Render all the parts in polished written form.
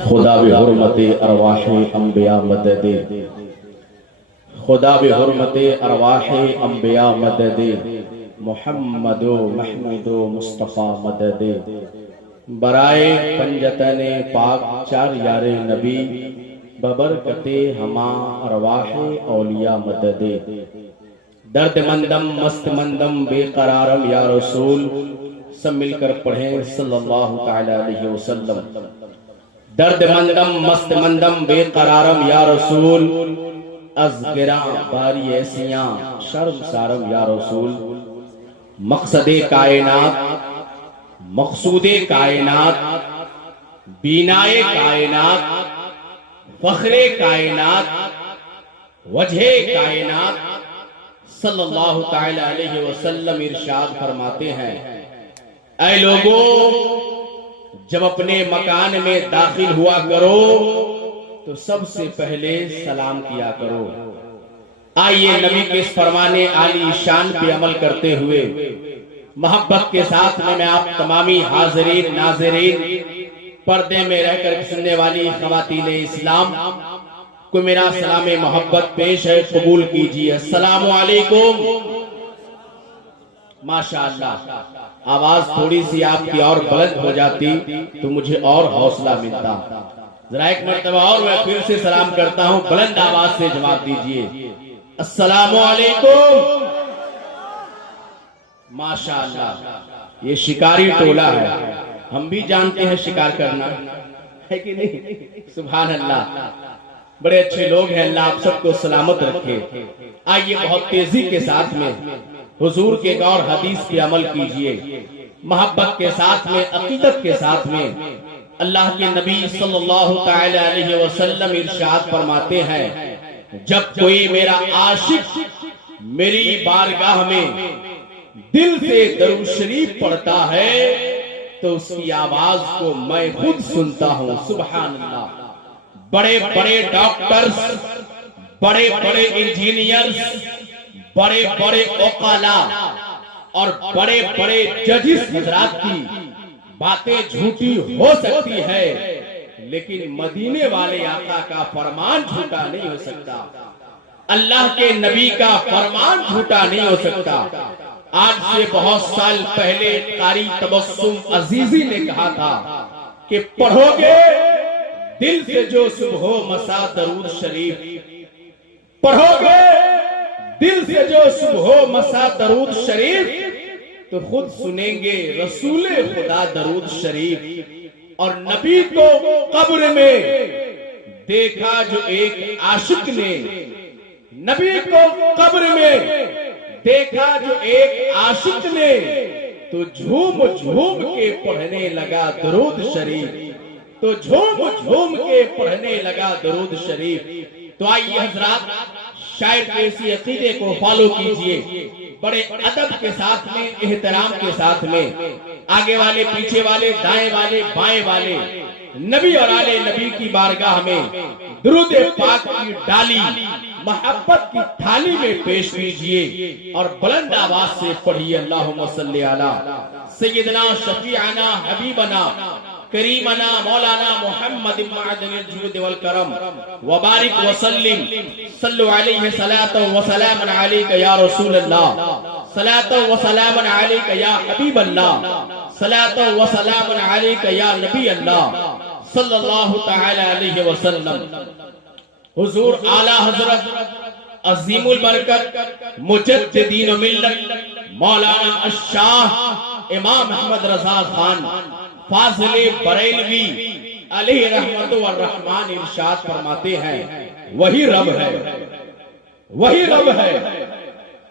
खुदा बे हुर्मते अरवाहे अंबिया मददे, खुदा बे हुर्मते अरवाहे अंबिया मददे, मुहम्मदो महमूदो मुस्तफ़ा मददे, बराए पंजतने पाक चार यारे नबी, बबरकते हमा अरवाहे औलिया मददे। दर्द मंदम मस्त मंदम बेकरारम या रसूल, सब मिलकर पढ़ें सल्लल्लाहु तआला अलैहि वसल्लम। दर्द मंदम मस्त मंदम बेकरारम या रसूल, अज़गिरा बारी ऐसियां शर्म सारम या रसूल। मकसदे कायनात मकसूदे कायनात, बीनाए कायनात, फखरे कायनात, वजहे कायनात सल्लल्लाहु तआला अलैहि वसल्लम इरशाद फरमाते हैं, ऐ लोगों, जब अपने मकान में दाखिल हुआ करो तो सबसे पहले सलाम किया करो। आइए नबी के इस फरमाने आली शान पे अमल करते हुए मोहब्बत के साथ में मैं आप तमामी हाज़रीन नाज़रीन, पर्दे में रहकर सुनने वाली ख़वातीन इस्लाम को मेरा सलाम मोहब्बत पेश है, कबूल कीजिए। अस्सलामु अलैकुम। माशाअल्लाह, आवाज थोड़ी सी आपकी और बुलंद हो जाती तो मुझे और हौसला मिलता। जरा एक मर्तबा और मैं फिर से सलाम करता हूँ, बुलंद आवाज से जवाब दीजिए, अस्सलामु अलैकुम। माशाअल्लाह, ये शिकारी टोला है, हम भी जानते हैं शिकार करना है कि नहीं। सुभान अल्लाह, बड़े अच्छे लोग हैं, अल्लाह आप सबको सलामत रखे। आइए बहुत तेजी के साथ में हुजूर के गौर हदीस पे अमल कीजिए, मोहब्बत के साथ में, अकीदत के साथ में। अल्लाह के नबी सल्लल्लाहु तआला अलैहि वसल्लम इरशाद फरमाते हैं, जब कोई मेरा आशिक मेरी बारगाह में दिल से दरूद शरीफ पढ़ता है तो उसकी आवाज को मैं खुद सुनता हूँ। सुभान अल्लाह। बड़े बड़े डॉक्टर्स, बड़े बड़े इंजीनियर्स, बड़े बड़े ओकाला और बड़े बड़े जजिस हजरात की बातें झूठी हो सकती है, लेकिन मदीने वाले आका का फरमान झूठा नहीं हो सकता। अल्लाह के नबी का फरमान झूठा नहीं हो सकता। आज से बहुत साल पहले कारी तबस्सुम अजीजी ने कहा था कि पढ़ोगे दिल से जो सुबह मसा दरूद शरीफ, पढ़ोगे दिल से जो सुबह मसा दरूद शरीफ तो खुद सुनेंगे रसूले खुदा दरूद शरीफ। और नबी को कब्र में देखा जो एक आशिक ने, नबी को कब्र में देखा जो एक आशिक ने, तो झूम झूम के पढ़ने लगा दरूद शरीफ, तो झूम झूम के पढ़ने लगा दरूद शरीफ। तो आइए हजरात, शायर के इसी अकीदे को फॉलो कीजिए, बड़े अदब के साथ में, एहतराम के साथ में। आगे वाले, पीछे वाले, दाएं वाले, बाएं वाले, नबी और आले नबी की बारगाह में दुरूद पाक की डाली मोहब्बत की थाली में पेश कीजिए और बुलंद आवाज से पढ़िए, अल्लाहुम्मा सल्ली अला सय्यदना शफीअना हबीबना करीमना मौलाना मोहम्मद मअदनिल जूद वल करम व बारिक व सल्लिम सल्लु अलैहि सलातु व सलामन अलैका या रसूल अल्लाह, सलातु व सलामन अलैका या हबीब अल्लाह, सलातु व सलामन अलैका या नबी अल्लाह सल्लल्लाहु तआला अलैहि वसल्लम। हुजूर आला हजरत अजीमुल बरकत मुजद्दिदीन मिल्लत मौलाना अशाह इमाम अहमद रजा खान फाज़िले बरेलवी अलैहि रहमतु व रहमान इरशाद फरमाते हैं, वही रब है, वही रब है,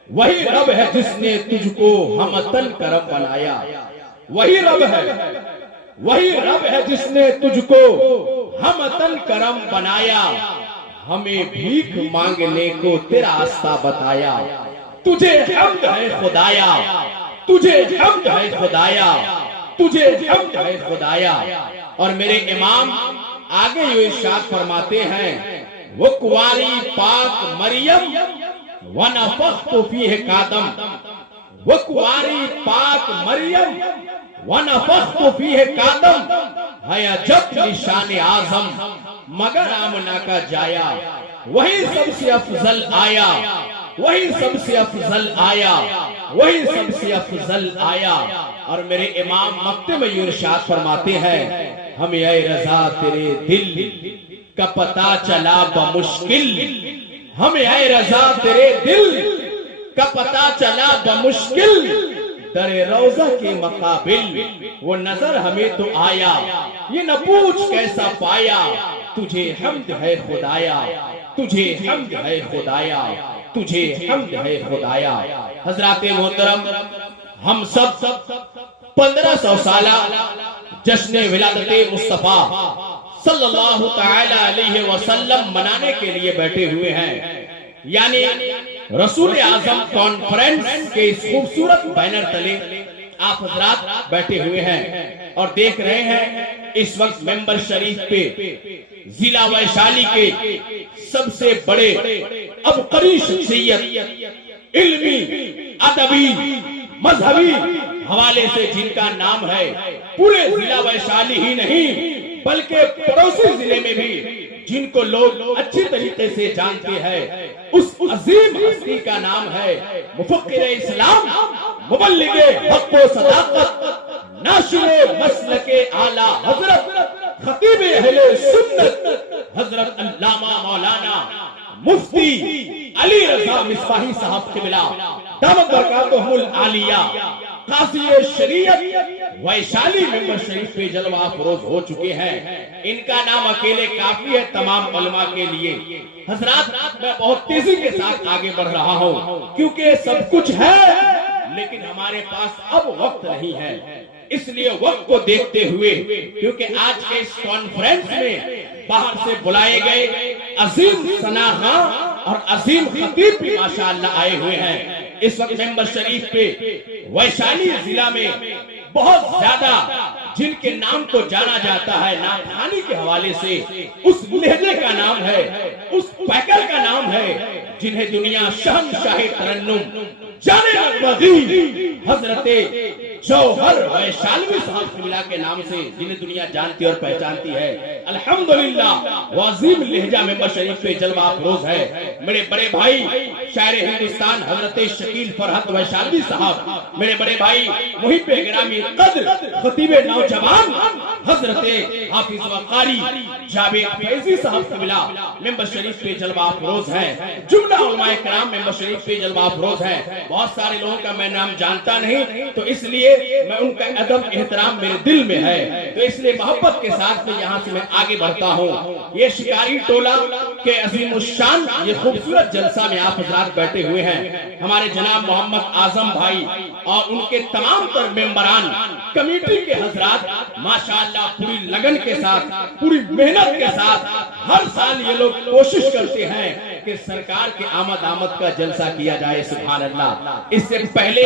वही रब है जिसने तुझको हमतन करम बनाया। वही रब है, वही रब है जिसने तुझको हमतन करम बनाया, हमें भीख मांगने को तेरा रास्ता बताया। तुझे हम्द है खुदाया, तुझे हम्द है खुदाया, तुझे हम्द है खुदाया। और मेरे इमाम आगे ये इरशाद फरमाते हैं, वो कुंवारी पाक मरियम व नफख्तु फीह कादम, वो कुंवारी पाक मरियम वनफ़ख़्तु फ़ीहि कादम है अजब निशान आज़म, मगर आमना का जाया वही सबसे अफजल आया, वही सबसे अफजल आया, वही सबसे अफजल आया। और मेरे इमाम मक्ते में इरशाद फरमाते हैं, हमें ऐ रज़ा तेरे दिल का पता चला बमुश्किल, हमें ऐ रज़ा तेरे दिल का पता चला बमुश्किल, दरे रोजा के मकाबिल वो नजर हमें तो आया, ये न पूछ कैसा पाया, तुझे हम्द है खुदाया, तुझे हम्द है खुदाया, तुझे हम्द है खुदाया। हजराते मोहतरम, हम सब 1500 साला जश्न विलादते मुस्तफा सल्लल्लाहु तआला अलैहि वसल्लम मनाने के लिए बैठे हुए हैं। यानी रसूल आजम कॉन्फ्रेंस के इस खूबसूरत बैनर तले आप हजरात बैठे हुए हैं और देख रहे हैं इस वक्त मेंबर शरीफ पे जिला वैशाली के सबसे बड़े अबकरी शख्सियत, इल्मी, अदबी, मजहबी हवाले से जिनका नाम है पूरे जिला वैशाली ही नहीं बल्कि पड़ोसी जिले में भी जिनको लोग अच्छी तरीके से जानते हैं, उस अजीम हस्ती का नाम है मुफक्किर इस्लाम, मुबल्लिगे हक़ व सदाक़त, नाशिरे मसलके आला हजरत खतीब अहले सुन्नत हजरत अल्लामा मौलाना मुफ्ती अली रज़ा मिसबाही साहब क़िबला दामत बरकातुहुल आलिया काज़ी शरीयत वैशाली मेंबर शरीफ पे जलवा अफरोज हो चुके हैं। इनका नाम अकेले काफी है तमाम उलमा के लिए। हजरात, मैं बहुत तेजी के साथ आगे बढ़ रहा हूँ क्योंकि सब कुछ है लेकिन हमारे पास अब वक्त नहीं है, इसलिए वक्त को देखते हुए, क्योंकि आज के इस कॉन्फ्रेंस में बाहर से बुलाए गए अजीम सनाहा और अजीम खतीब भी माशाअल्लाह आए हुए हैं। इस वक्त मेंबर शरीफ पे वैशाली जिला में बहुत ज्यादा जिनके नाम को जाना जाता है नाथानी के हवाले से, उस लहजे का नाम है, उस पैकर का नाम है जिन्हें दुनिया शहंशाहे तरन्नुम जाने हजरते जौहर वैशाली साहब क़िबला के नाम से जिन्हें दुनिया जानती और पहचानती है। अल्हम्दुलिल्लाह वाजिम लहजा मेंबर शरीफ पे जलवा अफरोज है। मेरे बड़े भाई शायर हिंदुस्तान हजरते शकील फरहत वैशाली साहब, मेरे बड़े भाई मुहिब्बे गिरामी कद्र खतीबे नौजवान हजरते हाफिज वकारी जावेद फैजी साहब क़िबला मेंबर शरीफ पे जलवा अफरोज है। जुमला उलमाए किराम मेंबर शरीफ पे जलवा अफरोज है। बहुत सारे लोगों का मैं नाम जानता नहीं तो इसलिए मैं उनका अदब एहतराम मेरे दिल में है, तो इसलिए मोहब्बत के साथ में यहाँ से मैं आगे बढ़ता हूँ। ये शिकारी टोला के अजीमुशान ये खूबसूरत जलसा में आप हजरात बैठे हुए हैं। हमारे जनाब मोहम्मद आजम भाई और उनके तमाम तर मेंबरान कमेटी के हजरात माशाअल्लाह पूरी लगन के साथ, पूरी मेहनत के साथ हर साल ये लोग कोशिश करते हैं कि सरकार के आमद का जलसा किया जाए। सुभान अल्लाह। इससे पहले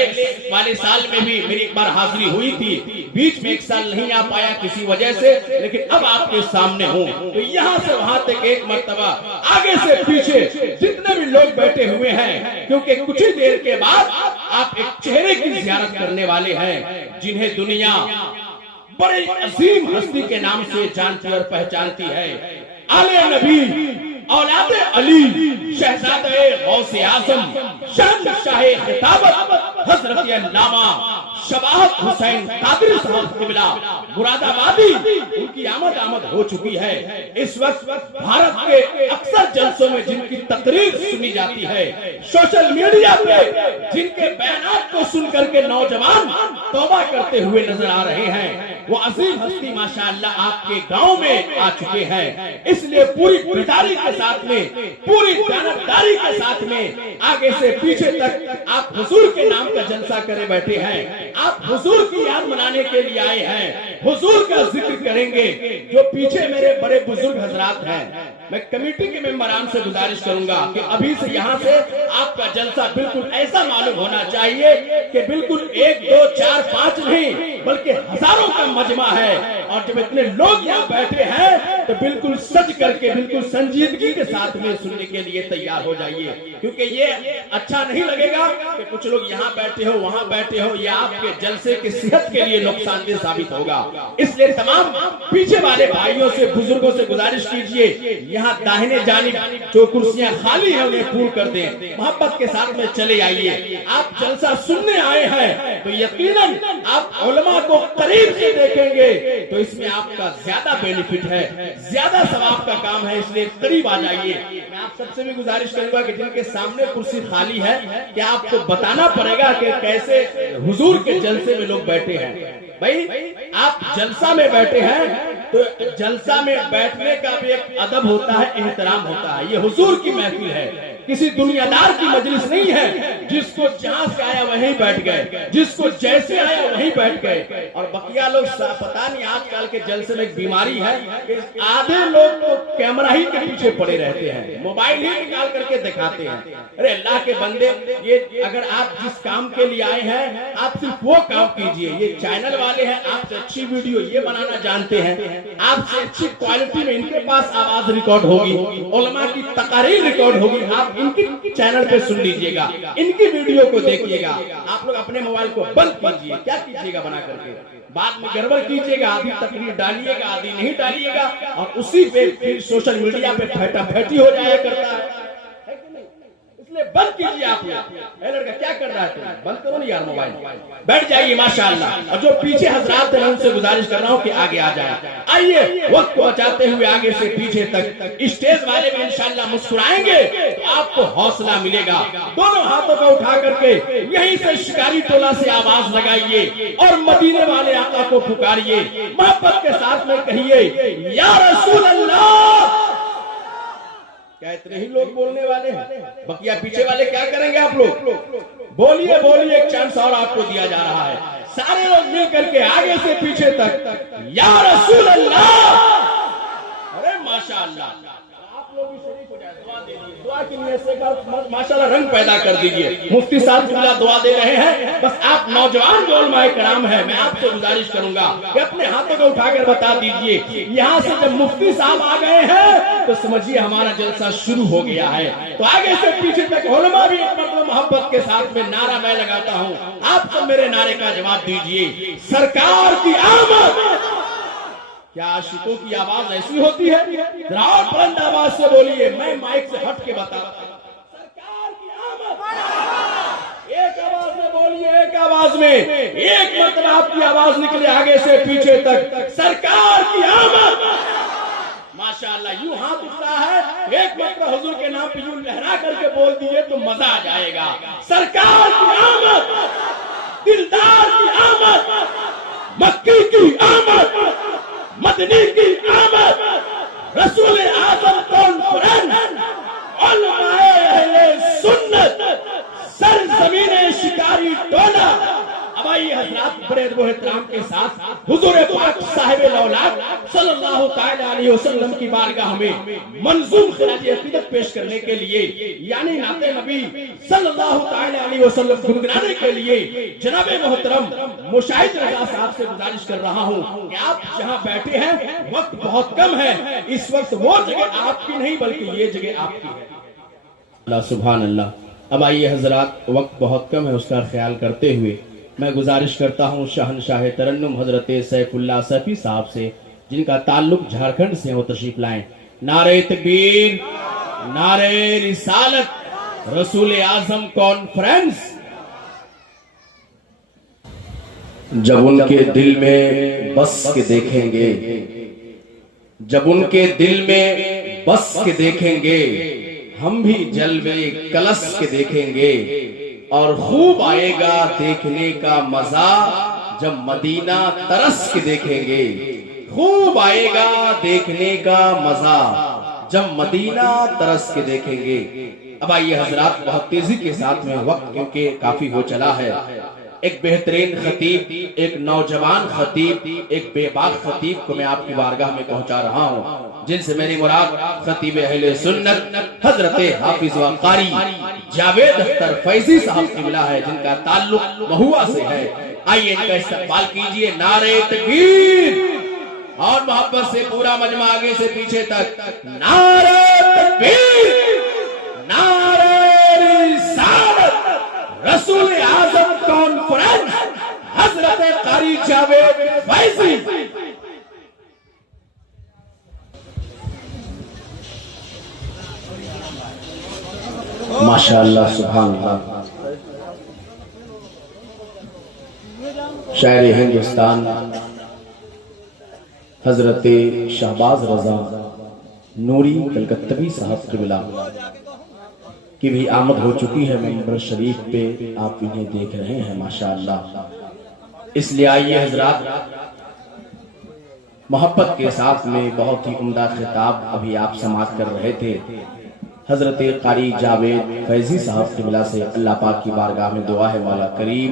वाले साल में भी मेरी एक बार हाजिरी हुई थी, बीच में एक साल नहीं आ पाया किसी वजह से, लेकिन अब आपके सामने हूँ तो यहाँ से वहां तक एक मर्तबा आगे से पीछे जितने भी लोग बैठे हुए हैं, क्योंकि कुछ ही देर के बाद आप एक चेहरे की ज़ियारत करने वाले हैं जिन्हें दुनिया बड़े अजीम हस्ती के नाम से जानती और पहचानती है। आले नबी, औलादे अली, शहजादे गौसे आज़म, शहंशाहे खिताबत हजरत अल्लामा शबाहत हुसैन कादरी साहब क़िबला मुरादाबादी, उनकी आमद हो चुकी है। इस वक्त भारत के अक्सर जलसों में जिनकी तकरीर सुनी जाती है, सोशल मीडिया पे जिनके बयानात को सुन करके नौजवान तौबा करते हुए नजर आ रहे हैं, वो अजीम हस्ती माशाअल्लाह आपके गांव में आ चुके हैं। इसलिए पूरी बेदारी के साथ में, पूरी जानकारी के साथ में आगे से पीछे तक आप हुजूर के नाम का जलसा करे बैठे हैं। आप हुजूर की याद मनाने के लिए आए हैं, हुजूर का जिक्र करेंगे। जो पीछे मेरे बड़े बुजुर्ग हजरात हैं, मैं कमेटी के मेंबरान से गुजारिश करूंगा कि अभी से यहाँ से आपका जलसा बिल्कुल ऐसा मालूम होना चाहिए कि बिल्कुल 1, 2, 4, 5 नहीं बल्कि हजारों का मजमा है। और जब इतने लोग यहाँ बैठे हैं तो बिल्कुल सज करके, बिल्कुल संजीदगी के साथ में सुनने के लिए तैयार हो जाइए, क्योंकि ये अच्छा नहीं लगेगा कि कुछ लोग यहाँ बैठे हो, वहां बैठे हो, ये आपके जलसे की सेहत के लिए नुकसानदेह साबित होगा। इसलिए तमाम पीछे वाले भाइयों से, बुजुर्गों से गुजारिश कीजिए, यहाँ दाहिने जानिब जो कुर्सियां खाली है उन्हें पूर्ण कर दें, मोहब्बत के साथ में चले आइए। आप जलसा सुनने आए हैं तो यकीनन आप उलमा को करीब से देखेंगे तो इसमें आपका ज्यादा बेनिफिट है, ज्यादा सवाब का काम है, इसलिए करीब आ जाइए। मैं आप सबसे भी गुजारिश करूंगा कि जिनके सामने कुर्सी खाली है, क्या आपको बताना पड़ेगा कि कैसे हुजूर के जलसे में लोग बैठे हैं। भाई आप जलसा में बैठे हैं तो जलसा में बैठने का भी एक अदब होता है, एहतराम होता है। ये हुजूर की महफिल है, किसी दुनियादार की मजलिस नहीं है। जिसको जहां से आया वहीं बैठ गए, जिसको जैसे आया वहीं बैठ गए। और बकिया लोग पता नहीं आजकल के जलसे में एक बीमारी है कि आधे लोग तो कैमरा ही के पीछे पड़े रहते हैं, मोबाइल ही निकाल करके दिखाते हैं। अरे अल्लाह के बंदे, ये अगर आप जिस काम के लिए आए हैं आप सिर्फ वो काम कीजिए। ये चैनल वाले हैं, आपसे अच्छी वीडियो ये बनाना जानते हैं, आपसे अच्छी क्वालिटी में इनके पास आवाज रिकॉर्ड होगी, उलमा की तकारीर रिकॉर्ड होगी, आप इनकी चैनल पे सुन लीजिएगा, इनकी वीडियो को देखिएगा। आप लोग अपने मोबाइल को बंद कीजिए, क्या कीजिएगा बना करके, बाद में गड़बड़ कीजिएगा, आधी तकरीर डालिएगा, आधी नहीं डालिएगा, और उसी पे फिर सोशल मीडिया पे फैटी हो जाया करता है कि नहीं? इसलिए बंद कीजिए। आप लड़का क्या कर रहा है, बंद करो ना यार मोबाइल, बैठ जाइए माशाअल्लाह। और जो पीछे हजरात हैं उनसे गुजारिश कर रहा हूँ कि आगे आ जाए। आइए वक्त को बचाते हुए आगे से पीछे तक स्टेज वाले में इंशाअल्लाह मुस्कुराएंगे तो आपको हौसला मिलेगा। दोनों हाथों को उठा करके यहीं से शिकारी टोला से आवाज लगाइए और मदीने वाले आका को पुकारिए, मोहब्बत के साथ में कहिए या रसूल अल्लाह। क्या इतने ही लोग बोलने वाले हैं? बकिया पीछे वाले क्या करेंगे? आप लोग बोलिए बोलिए, एक चांस और आपको दिया जा रहा है। सारे लोग मिल करके आगे से पीछे तक या रसूल अल्लाह। अरे माशाअल्लाह, आप लोग भी शरीक हो जाए, दुआ दे दीजिए, दुआ की नीयत से माशाअल्लाह रंग पैदा कर दीजिए। मुफ्ती साहब खुला दुआ दे रहे हैं, बस आप नौजवान जो उलमाए कराम है, मैं आपसे गुजारिश करूंगा कि अपने हाथों को उठाकर बता दीजिए, यहाँ से जब मुफ्ती साहब आ गए हैं तो समझिए हमारा जलसा शुरू हो गया है। तो आगे से पीछे तक उलमा भी मतलब मोहब्बत के साथ में नारा मैं लगाता हूँ, आप सब मेरे नारे का जवाब दीजिए, सरकार की आमद। क्या आशिकों की आवाज ऐसी होती है? जरा और बुलंद आवाज से बोलिए, मैं माइक से हट के बता, सरकार की आमद। एक आवाज में बोलिए, एक आवाज में, एक मतलब आपकी आवाज निकले आगे से पीछे तक, सरकार की आमद। माशाअल्लाह, यूं हाथ उठ रहा है, एक मतलब हुजूर के नाम पे यूं लहरा करके बोल दीजिए तो मजा आ जाएगा। सरकार की आमद, दिलदार की आमद, मक्की की आमद, मदनी की आमद, रसूल आज़म कॉन्फ्रेंस, उलमाए अहले सुन्नत, सरज़मीने शिकारी टोला। अब आइए हज़रात बड़े अदब एहतराम के साथ हुजूर पाक साहिब औलाद सल्लल्लाहु तआला अलैहि वसल्लम की बारगाह में मंजूम खिराज अकीदत पेश करने के लिए, यानी नाते नबी सल्लल्लाहु तआला अलैहि वसल्लम गुनगुनाने के लिए जनाब मोहतरम मुशाहिद रजा साहब से गुजारिश कर रहा हूँ कि आप जहाँ बैठे हैं वक्त बहुत कम है, इस वक्त वो जगह आपकी नहीं बल्कि ये जगह आपकी है। अल्लाह सुभान अल्लाह। अब आइए हजरात, वक्त बहुत कम है, उसका ख्याल करते हुए मैं गुजारिश करता हूँ शहनशाह तरन्नुम हजरत सैफुल्लाह सैफी साहब से, जिनका ताल्लुक झारखंड से, वो तशरीफ लाएं। नारे तकबीर, नारे रिसालत, रसूल आजम कॉन्फ्रेंस। जब उनके दिल में बस के देखेंगे, जब उनके दिल में बस के देखेंगे, हम भी जलवे कलश के देखेंगे, और खूब आएगा देखने का मजा जब मदीना तरस के देखेंगे। खूब आएगा देखने का मजा जब मदीना तरस के देखेंगे। अब आइए हजरात, बहुत तेजी के साथ में, वक्त क्योंकि काफी हो चला है, एक बेहतरीन खतीब, एक नौजवान खतीब, एक बेबाक खतीब को मैं आपकी बारगाह में पहुंचा रहा हूं, जिनसे मेरी मुराद खतीब अहले सुन्नत हजरत हाफिज व कारी जावेद अख्तर फैजी साहब से मिला है, जिनका ताल्लुक महुआ से है। आइए इनका इस्तकबाल कीजिए। नारे तकबीर, और मोहब्बत से पूरा मजमा आगे से पीछे तक नारे तकबीर, नारे रिसालत, रसूल आजम कॉन्फ्रेंस, हजरत कारी जावेद फैजी। माशाअल्लाह, सुभान अल्लाह। शायर हिंदुस्तान हजरत शहबाज रजा नूरी कलकत्तवी साहब क़िबला की भी आमद हो चुकी है मिंबर शरीफ पे। आप इन्हें देख रहे हैं माशाअल्लाह। इसलिए आइए हजरात, मोहब्बत के साथ में बहुत ही उम्दा खिताब अभी आप समाप्त कर रहे थे हजरत कारी जावेद फैजी साहब क़िबला से। अल्लाह पाक की बारगाह में दुआ है मौला करीम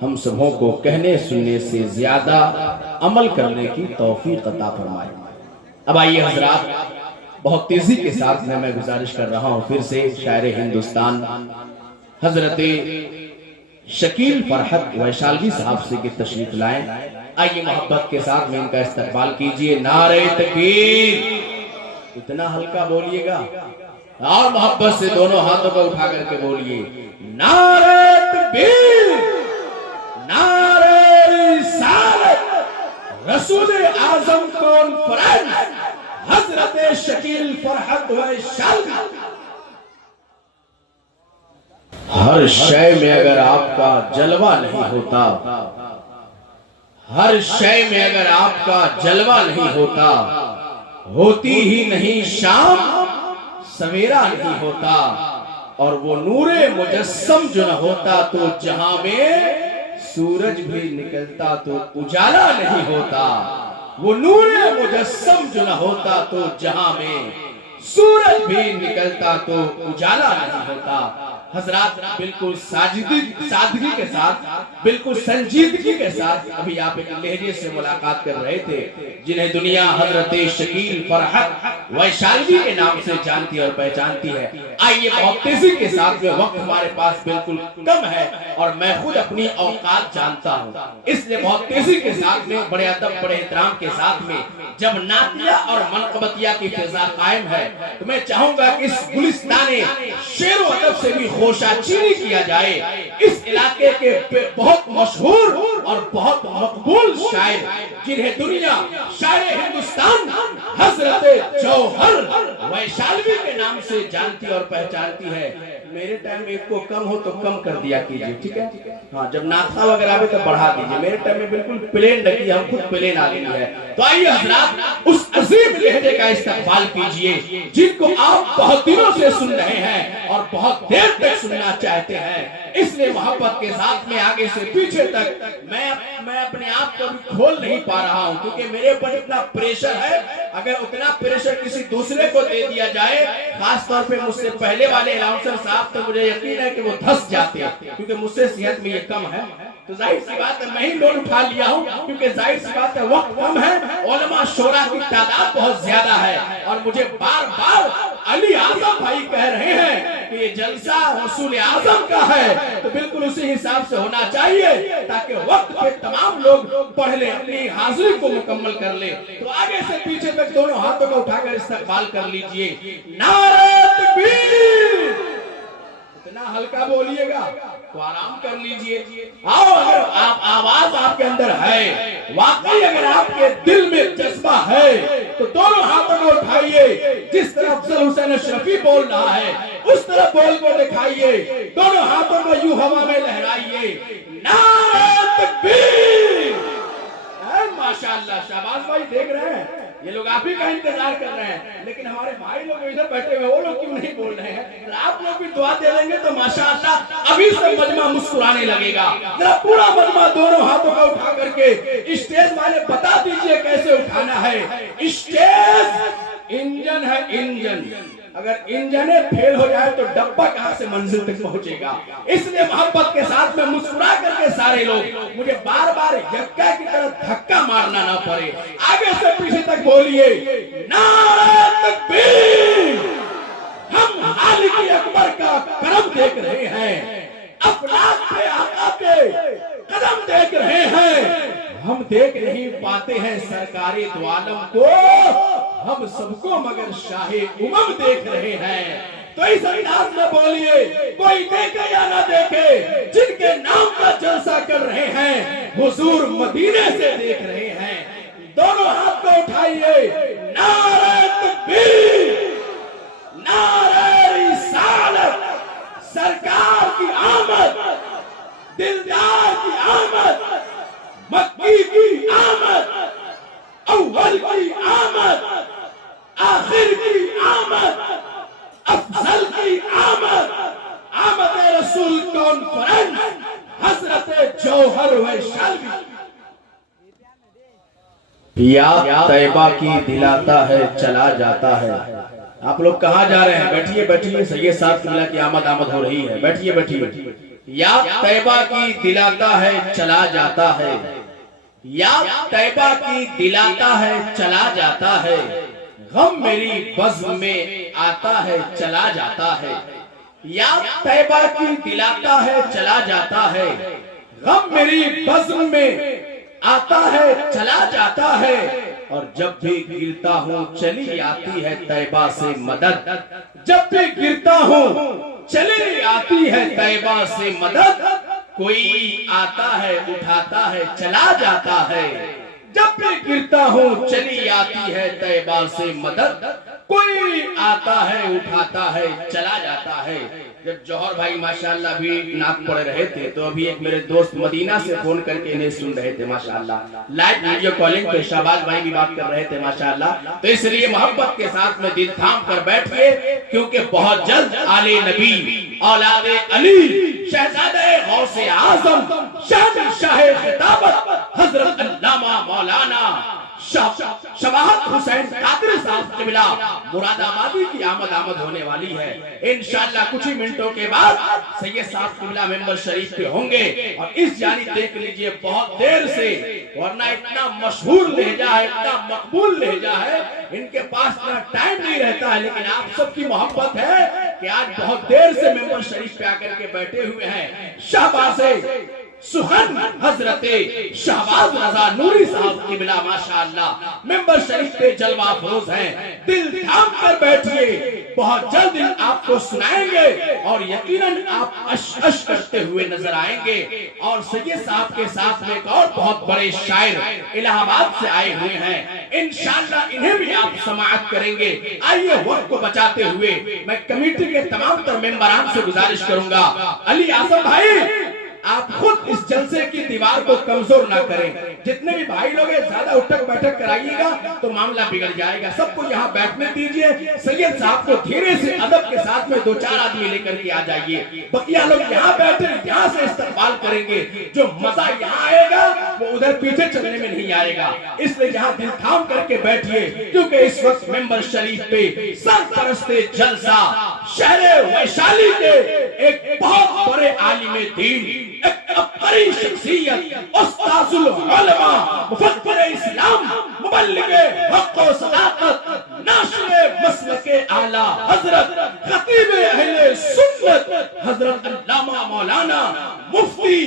हम सबों को कहने सुनने से ज्यादा अमल करने की तौफीक अता फरमाए। अब आइए हजरात, बहुत तेजी के साथ में मैं गुजारिश कर रहा हूं फिर से शायर हिंदुस्तान हजरत शकील फरहत वैशाली साहब से की तशरीफ लाएं। आइए मोहब्बत के साथ में इनका इस्तकबाल कीजिए। नारे तकबीर, इतना हल्का बोलिएगा और मोहब्बत से दोनों हाथों को उठा करके बोलिए। नारे तकबीर, नारे रिसालत, रसूल आजम कॉन्फ्रेंस, हजरत शकील फरहत वैशाली। हर शय में अगर आपका जलवा नहीं होता, हर शय में अगर आपका जलवा नहीं होता, होती ही नहीं शाम सवेरा नहीं होता, और वो नूरे मुजस्सम जो न होता तो जहां में सूरज भी निकलता तो उजाला नहीं होता। वो नूरे मुजस्सम जो न होता तो जहां में सूरज भी निकलता तो उजाला नहीं होता। हजरात, बिल्कुल सादगी के साथ, बिल्कुल संजीदगी के साथ अभी आप एक लहजे से मुलाकात कर रहे थे जिन्हें दुनिया हजरत शकील फरहत वैशाली के नाम से जानती और पहचानती है। आइए, बहुत तेजी के साथ में, वक्त हमारे पास बिल्कुल कम है और मैं खुद अपनी औकात जानता हूँ, इसलिए बहुत तेजी के साथ में, बड़े अदब बड़े एहतराम के साथ में, जब नातिया और मनकबतिया की फिजा कायम है तो मैं चाहूंगा कि इस गुलिस्ताने शेर व अदब से भी खोशाचीनी किया जाए। इस इलाके के बहुत मशहूर और बहुत मकबूल शायर जिन्हें दुनिया शायर हिंदुस्तान हजरत जौहर वैशाली के नाम से जानती और पहचानती है। मेरे टाइम में को कम हो तो कम कर दिया कीजिए, ठीक है? हाँ, जब नाथा वगैरह आवे तो बढ़ा दीजिए। मेरे टाइम में बिल्कुल प्लेन रखिए, हम खुद प्लेन आदमी है। तो आइए हजरात, उस अजीम लहजे का इस्तकबाल कीजिए जिनको आप बहुत दिनों से सुन रहे हैं और बहुत देर तक सुनना चाहते हैं। इसलिए मोहब्बत के साथ में आगे से पीछे तक मैं अपने आप को भी खोल नहीं पा रहा हूँ, क्योंकि मेरे ऊपर इतना प्रेशर है। अगर उतना प्रेशर किसी दूसरे को दे दिया जाए, खास तौर पे मुझसे पहले वाले अनाउंसर साहब, तो मुझे यकीन है कि वो धस जाते हैं, क्योंकि मुझसे सेहत में ये कम है। तो जाहिर सी बात है मैं ही लोन उठा लिया हूँ, क्योंकि जाहिर सी बात है वक्त कम है, उलमा शोरा की तादाद बहुत ज्यादा है, और मुझे बार बार अली आजम भाई कह रहे हैं कि ये जलसा रसूल आजम का है, तो बिल्कुल उसी हिसाब से होना चाहिए ताकि वक्त पे तमाम लोग पढ़ ले, अपनी हाजिरी को मुकम्मल कर ले। तो आगे से पीछे तक दोनों हाथों को उठाकर इस्तकबाल कर लीजिए। नारे तकबीर, इतना हल्का बोलिएगा तो आराम कर लीजिए। आओ, अगर आप आवाज आपके अंदर है, वाकई अगर आपके दिल में जज्बा है, तो दोनों हाथों को उठाइए। जिस तरफ अफजल हुसैन अशरफी बोल रहा है उस तरफ बोल को दिखाइए, दोनों हाथों को यूं हवा में लहराइए। नारे तकबीर। माशाअल्लाह, शाबाश भाई, देख रहे हैं ये लोग आप ही का इंतजार कर रहे हैं, लेकिन हमारे भाई लोग इधर बैठे हुए, वो लोग क्यों नहीं बोल रहे हैं? आप लोग भी दुआ दे देंगे तो माशाअल्लाह अभी से मजमा मुस्कुराने लगेगा। जरा पूरा मजमा दोनों हाथों का उठा करके स्टेज वाले बता दीजिए कैसे उठाना है। स्टेज इंजन है, इंजन, अगर इंजन फेल हो जाए तो डब्बा कहां से मंजिल तक पहुंचेगा। इसलिए मोहब्बत के साथ में मुस्कुरा करके सारे लोग, मुझे बार बार यक्का की तरह धक्का मारना ना पड़े, आगे से पीछे तक बोलिए। नारे तकबीर। हम खालिक अकबर का करम देख रहे हैं, अफलाक पे आका पे कदम देख रहे हैं, हम देख नहीं पाते हैं सरकारे दो आलम को, हम सबको मगर शाहे उमम देख रहे हैं। तो इस अंदाज में बोलिए, कोई देखे या ना देखे, जिनके नाम का जलसा कर रहे हैं हुजूर मदीने से देख रहे हैं। दोनों हाथ को उठाइए, नारे तकबीर, नारे रिसालत, सरकार की आमद, दिलदार की आमद, मक्की की आमद, अव्वल की आमद, आखिर की आमद, अफजल की आमद, आमद रसूल कॉन्फ्रेंस हजरत जौहर वैशाली। या तैबा की दिलाता है चला जाता है। आप लोग कहाँ जा रहे हैं? बैठिए बैठिए, सैयद साहब किबला की आमद हो रही है, बैठिए बैठिए। या तैबा की दिलाता है चला जाता है, या तैबा की दिलाता है चला जाता है, गम मेरी बज़्म में आता है चला जाता है। या तैबा की दिलाता है चला जाता है, गम मेरी बज़्म में आता है चला जाता है। और जब भी गिरता हूँ चली आती है तैबा से मदद, जब भी गिरता हूँ चली आती है तैबा से मदद, कोई आता है उठाता है चला जाता है। जब भी गिरता हूँ चली आती है तैबा से मदद, कोई आता है उठाता है चला जाता है। जब जौहर भाई माशाअल्लाह भी नाक पढ़ रहे थे तो अभी एक मेरे दोस्त मदीना से फोन करके इन्हें सुन रहे थे माशाअल्लाह, लाइव वीडियो कॉलिंग पे शहबाज भाई भी बात कर रहे थे माशाअल्लाह। तो इसलिए मोहब्बत के साथ में दिल थाम कर बैठिए, क्योंकि बहुत जल्द आले नबी औलादे अली शहजादे गौसे आजम शाह खिताबत हजरत अल्लामा मौलाना शबाहत हुसैन कादरी साहब किबला मुरादाबादी की आमद होने वाली है। इंशाअल्लाह कुछ ही मिनटों के बाद सैयद साहब किबला मेंबर शरीफ पे होंगे। और इस जानी देख लीजिए, बहुत देर से, वरना इतना मशहूर लहजा है, इतना मकबूल लहजा है, इनके पास इतना टाइम नहीं रहता है, लेकिन आप सबकी मोहब्बत है कि आज बहुत देर से मेंबर शरीफ पे आकर के बैठे हुए हैं। शाहबाज़े सुहन हजरते शहबाज रजा नूरी साहब किबला माशाअल्लाह मेंबर शरीफ पे जलवा फरोज हैं। दिल थाम कर बैठिए, बहुत जल्द आपको सुनाएंगे और यकीनन आप अश अश करते हुए नजर आएंगे। और सैयद साहब के साथ में एक और बहुत बड़े शायर इलाहाबाद से आए हुए हैं, इंशाअल्लाह इन्हें भी आप समाअत करेंगे। आइए वक्त को बचाते हुए मैं कमेटी के तमाम तर मेंबरान से गुजारिश करूंगा, अली आजम भाई आप खुद इस जलसे की दीवार को कमजोर ना करें। जितने भी भाई लोग हैं ज्यादा उठक बैठक कराइएगा तो मामला बिगड़ जाएगा। सबको यहाँ बैठने दीजिए। सैयद साहब को धीरे से अदब के साथ में 2-4 आदमी लेकर के आ जाइए। बकिया लोग यहाँ बैठे यहाँ से इस्तेमाल करेंगे। जो मजा यहाँ आएगा वो उधर पीछे चलने में नहीं आएगा। इसलिए यहाँ दिल थाम करके बैठिए, क्योंकि इस वक्त मेंबर शरीफ पे सरपरस्ते जलसा शहर वैशाली के एक बहुत बड़े आलिमे दीन, बड़ी शख्सियत, उस्ताजुल उलमा, मुफक्किर इस्लाम, मुबल्लिगे हक़ व सदाक़त, नाशिरे मसलके आला हजरत खतीबे अहले सुन्नत हजरत अल्लामा मौलाना मुफ्ती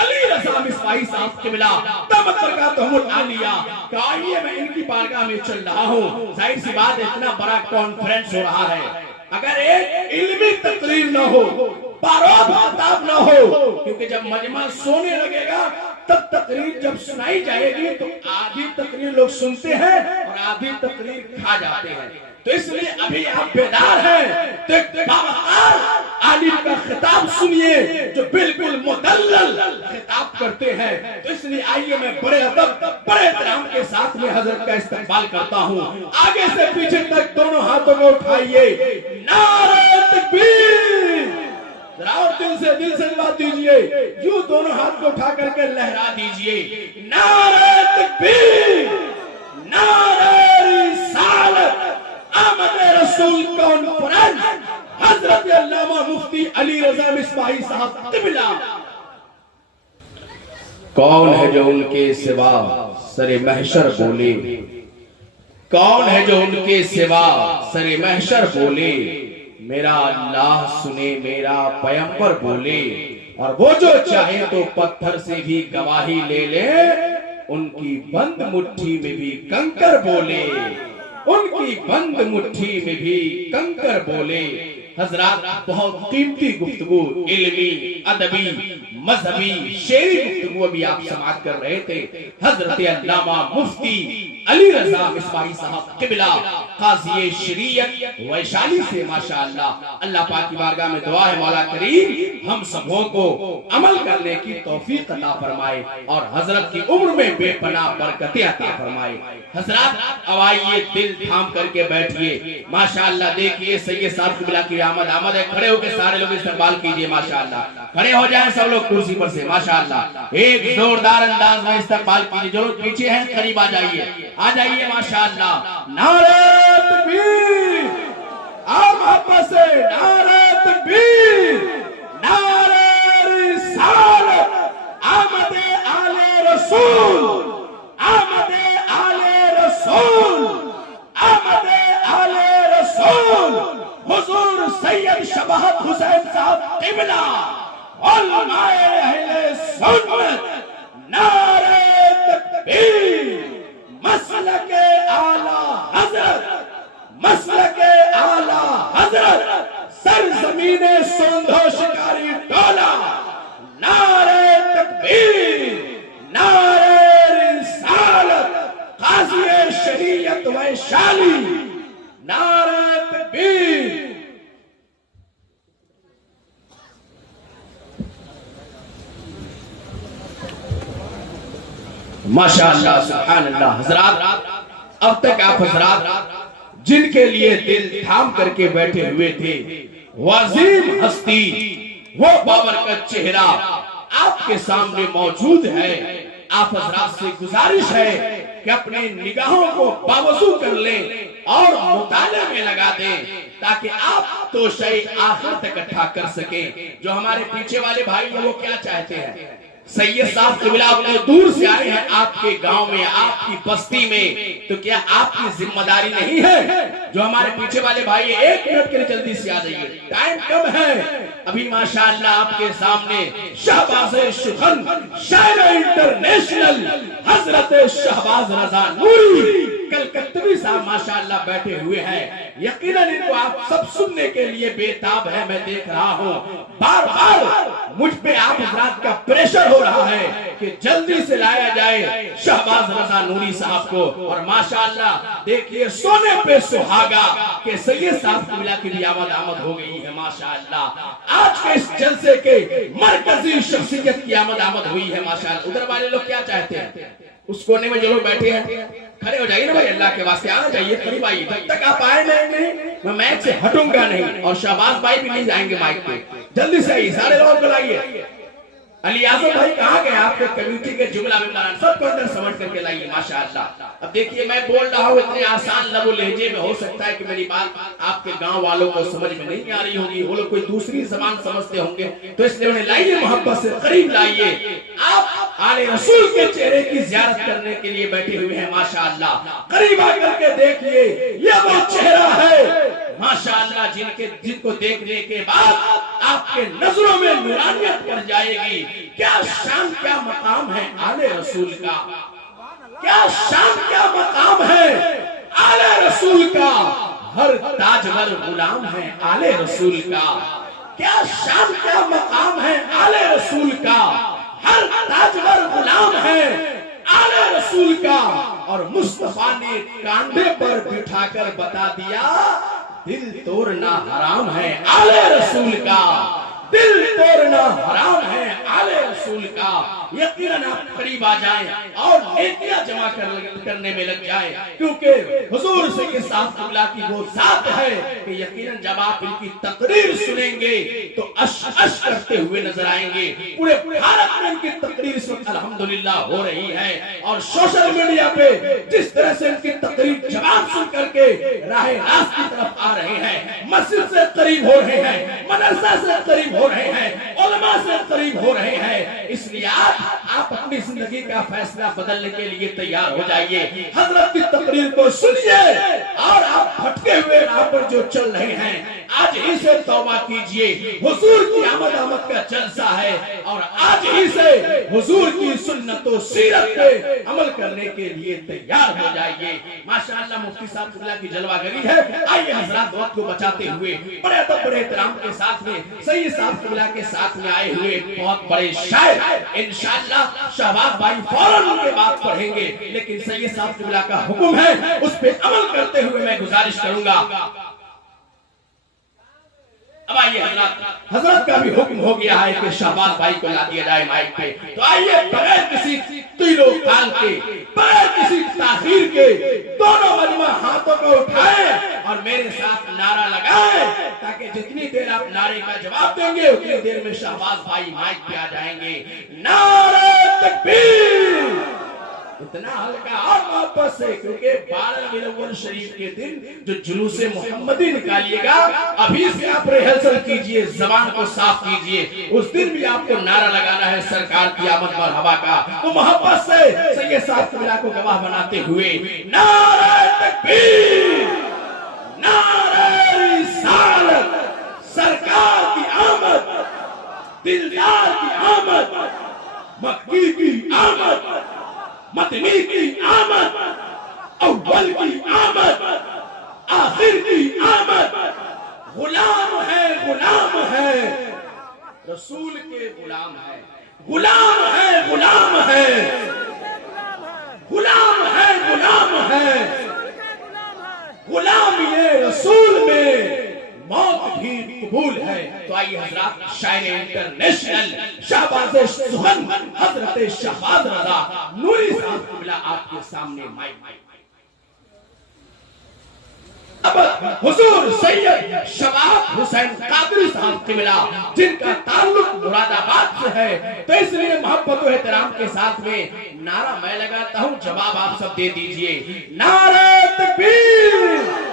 अली रज़ा मिसबाही साहब किबला तमत बरकातहुल आलिया का आइए मैं इनकी बारगाह में चल रहा हूँ। जाहिर सी बात, इतना बड़ा कॉन्फ्रेंस हो रहा है, अगर एक इल्मी तकरीर न हो, बारोद खिताब न हो, क्योंकि जब मजमा सोने लगेगा तब तकरीर जब सुनाई जाएगी तो आधी तकरीर लोग सुनते हैं और आधी तकरीर खा जाते हैं। तो इसलिए अभी आप बेदार हैं तो एक आलिम का खिताब सुनिए जो बिल्कुल मुदल्लल खिताब करते हैं। तो इसलिए आइए मैं बड़े अदब बड़े एहतराम के साथ में हजरत का इस्तकबाल करता हूँ। आगे से पीछे तक दोनों हाथों में उठाइए, नारे तकबीर, जरा और दिल से बात दीजिए, यूं दोनों हाथ को उठा करके लहरा दीजिए, नारे तकबीर, नारे रिसालत, आमद रसूल कॉन्फ्रेंस हजरत अल्लामा मुफ्ती अली रज़ा मिसबाही साहब किबला। कौन है जो उनके सिवा सरे महशर बोले, कौन है जो उनके सिवा सरे महशर बोले, मेरा अल्लाह सुने मेरा पैगंबर बोले, और वो जो चाहे तो पत्थर से भी गवाही ले ले, उनकी बंद मुट्ठी में भी कंकर बोले, उनकी बंद मुट्ठी में भी कंकर बोले। हजरात, बहुत कीमती गुफ्तगू, इल्मी, अदबी, मजहबी, शेरी गुफ्तगू अभी आप समाप्त कर रहे थे। हजरत अल्लामा मुफ्ती अली रजा मिसबाही साहब किबला काज़ी शरीयत वैशाली से माशाअल्लाह। अल्लाह पाक की बारगाह में दुआ है मौला करीम हम सबों को अमल करने की तौफीक अता फरमाए और हजरत की उम्र में बेपनाह बरकतें अता फरमाए। हजरात, अब आइए दिल थाम करके बैठिए। माशाअल्लाह देखिए सैयद साहब किबला की आमद आमद है। खड़े होकर सारे लोग इस्तकबाल कीजिए। माशाअल्लाह खड़े हो जाएं सब लोग कुर्सी पर से। माशाअल्लाह एक जोरदार अंदाज में इस्तकबाल कीजिए। जो लोग पीछे हैं करीब आ जाइए, आ जाइए। माशाअल्लाह, नारे तकबीर, आप आपस से नारे तकबीर, नारे रिसालत, आमदे आले रसूल, आमदे आले रसूल, आमदे आले रसूल, हुजूर सैयद शबाहत हुसैन साहब किबला उलमाए अहले सुन्नत, नारे तकबीर, मसलके आला हजरत, मसलके आला हजरत, सरजमीने सोंधो शिकारी टोला, नारे तकबीर, नारे रिसालत, काज़ी शरीयत वैशाली, नारे तकबीर। माशाअल्लाह, सुभान अल्लाह। हजरात, अब तक आप हजरात जिनके लिए दिल थाम करके बैठे हुए थे, वाजिम हस्ती, वो बाबरकत चेहरा आपके सामने मौजूद है। आप हजरात से गुजारिश है कि अपने निगाहों को बावजू कर लें और मुताले में लगा दें ताकि आप तो शय आखिर तक इकट्ठा कर सके। जो हमारे पीछे वाले भाई हैं वो क्या चाहते हैं? सैयद साहब किबला अपने दूर से आए हैं आपके गांव में, आपकी बस्ती में, तो क्या आपकी जिम्मेदारी नहीं है? जो हमारे पीछे वाले भाई 1 मिनट के लिए जल्दी से आ जाइए, टाइम कम है। अभी माशाअल्लाह आपके सामने शहबाज़े शुखन, शायर इंटरनेशनल हजरत शहबाज रजा नूरी कलकत्तवी साहब माशाअल्लाह बैठे हुए हैं। यकीनन इनको आप सब सुनने के लिए बेताब है। मैं देख रहा हूँ बार बार मुझ पे आप हजरात का प्रेशर हो रहा है कि जल्दी से लाया जाए शहबाज रजा नूरी साहब को। और माशाअल्लाह देखिए सोने पे सुहागा के सैयद साहब किबला की भी आमद हो गई है। माशाअल्लाह आज के इस जलसे के मरकजी शख्सियत की आमद हुई है। माशाअल्लाह उधर वाले लोग क्या चाहते हैं? उस कोने में जो लोग बैठे हैं खड़े हो जाइए ना भाई, अल्लाह के वास्ते आ जाइए, करीब आइए। जब तक आप आए नहीं मैं माइक से हटूंगा नहीं और शहबाज भाई भी नहीं जाएंगे माइक पे। जल्दी से आइए, सारे लोग बुलाइए। अली आजम भाई कहाँ गए? आपके कम्युनिटी के जुमला में सबको अंदर समझ करके लाइए। माशाअल्लाह अब देखिए मैं बोल रहा हूँ इतने आसान लबो लहजे में, हो सकता है कि मेरी बात आपके गांव वालों को समझ में नहीं आ रही होगी, वो लोग कोई दूसरी जबान समझते होंगे, तो इसलिए उन्हें लाइए, मोहब्बत से करीब लाइए। आप आले रसूल के चेहरे की ज़ियारत करने के लिए बैठे हुए हैं। माशाअल्लाह करीब आकर के देखिए, ये वो चेहरा है माशाअल्लाह जिनको देखने के बाद आपके नजरों में नूरानियत पड़ जाएगी। क्या शान, क्या मकाम है आले रसूल का, क्या शान, क्या मकाम है आले रसूल का। हर ताजवर गुलाम है आले रसूल का। क्या शान, क्या मकाम है आले रसूल का। हर ताजवर गुलाम है आले रसूल का। और मुस्तफा ने कांधे पर बिठाकर बता दिया दिल तोड़ना हराम है आले रसूल का। दिल तोड़ना हराम है आले रसूल का। यकीनन आप करीब आ जाएं और नेकियां जमा करने में लग जाएं, क्योंकि हुजूर सैयद साहब किबला की वो जात है कि यकीनन जब आप इनकी तकरीर सुनेंगे तो अश अश करते हुए नजर आएंगे। पूरे भारत में इनकी तकरीर इस वक्त अल्हम्दुलिल्लाह हो रही है और सोशल मीडिया पे जिस तरह से इनकी तकरीर जवाब सुन करके राह रास्त की तरफ आ रहे हैं, मस्जिद से करीब हो रहे हैं, मदरसा से करीब हो रहे हैं, उलमा से करीब हो रहे हैं। इसलिए आप अपनी जिंदगी का फैसला बदलने के लिए तैयार हो जाइए। हजरत की तकरीर को सुनिए और आप भटके हुए राह पर जो चल रहे हैं आज ही से तौबा कीजिए। हुजूर की आमद का जलसा है और आज ही से हुजूर की सुन्नतों सीरत पे अमल करने के लिए तैयार हो जाइए। माशाअल्लाह मुफ्ती साहब किबला की जलवागरी है। आइए हजरत वक्त को बचाते हुए बड़े अदब बड़े एहतराम के साथ में सैयद साहब किबला के साथ में आए हुए बहुत बड़े शायर इंशाअल्लाह शहबाज भाई फौरन उनके बाद पढ़ेंगे, लेकिन सैयद साहब किबला का हुक्म है उस पे अमल करते हुए मैं गुजारिश करूंगा। अब आइए हजरत का भी हुक्म हो गया है कि शहबाज भाई को ला दिया जाए माइक पे। तो आइए बगैर किसी तीलो काल के बगैर किसी ताखीर के दोनों मजमा हाथों को उठाएं और मेरे साथ नारा लगाएं, ताकि जितनी देर आप नारे का जवाब देंगे उतनी देर में शहबाज भाई माइक पे आ जाएंगे। नारे तकबीर। इतना हल्का और वापस से, क्योंकि 12 रबीउल शरीफ के दिन जो जुलूसे मोहम्मदी निकालिएगा अभी से आप रिहर्सल कीजिए, जबान को साफ कीजिए। उस दिन भी आपको नारा लगाना है सरकार की आमद मरहबा का। तो मोहब्बत से सैयद साहब किबला को गवाह बनाते हुए नारे तकबीर, नारे रिसालत, सरकार की आमद, दिलदार की आमद, मक्की की आमद, मदनी की आमद, अव्वल की आमद, आखिर की आमद। गुलाम है रसूल के गुलाम है, गुलाम है गुलाम है, गुलाम है गुलाम ये रसूल में मौत भी कबूल है। तो आइए हजरत शायर इंटरनेशनल शहबाज सुहन हजरत शहबाज रजा नूरी साहब किबला आपके सामने माइक। अब हुजूर सैयद शबाब हुसैन कादरी साहब किबला जिनका ताल्लुक मुरादाबाद से है, तो इसलिए मोहब्बत और एहतराम के साथ में नारा मैं लगाता हूँ, जवाब आप सब दे दीजिए। नारे तकबीर।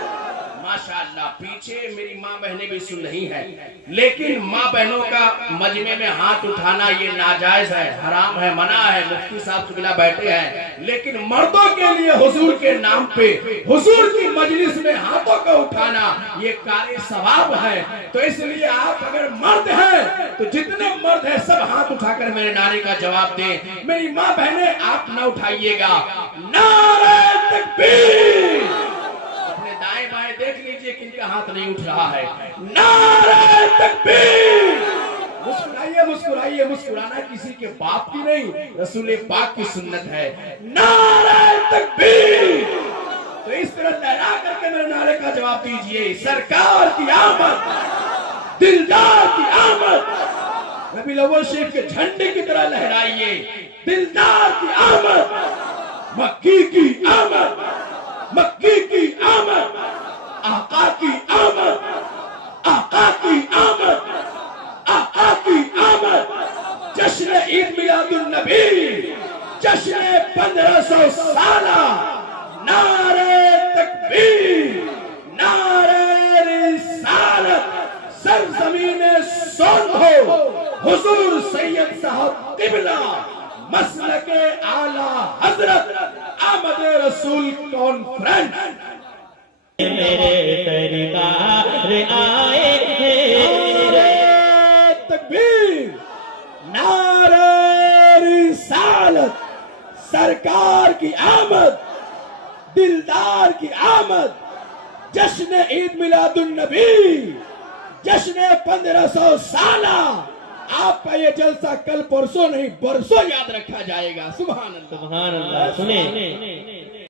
माशाअल्लाह पीछे मेरी माँ बहनें भी सुन रही हैं, लेकिन माँ बहनों का मजमे में हाथ उठाना ये नाजायज है, हराम है, मना है। मुफ्ती साहब किबला बैठे हैं, लेकिन मर्दों के लिए हुजूर के नाम पे हुजूर की मजलिस में हाथों को उठाना ये कारे सवाब है। तो इसलिए आप अगर मर्द हैं तो जितने मर्द हैं सब हाथ उठाकर मेरे नारे का जवाब दें। मेरी माँ बहनें आप न उठाइएगा। नारे तकबीर। दाएं बाएं देख लीजिए किनका हाथ नहीं उठ रहा है। नारे तकबीर। मुस्कुराइए मुस्कुराइए, मुस्कुराना किसी के बाप की नहीं, रसूल पाक की सुन्नत है। नारे तकबीर। तो इस तरह लहरा करके मेरे नारे का जवाब दीजिए। सरकार की आमद, दिलदार की आमद, रबीउल अव्वल शरीफ के झंडे की तरह लहराइए। दिलदार की आमद, मक्की की आमद, मक्की की आमद, आका की आमद, आका की आमद, आका की आमद। जश्न ईद मिलादुन नबी, जश्न 1500 साला। नारे तकबीर, नारे रिसालत, सरजमीने सोंधो हुजूर सैयद साहब किबला मसलके आला हजरत आमद रसूल कॉन्फ्रेंस। मेरे सरकार आए हैं। तकबीर, नारे रिसालत, सरकार की आमद, दिलदार की आमद, जश्न ईद मिलादुन नबी, जश्न 1500 साला। आपका ये जलसा कल परसों नहीं बरसों याद रखा जाएगा। सुभान अल्लाह, सुभान अल्लाह। सुने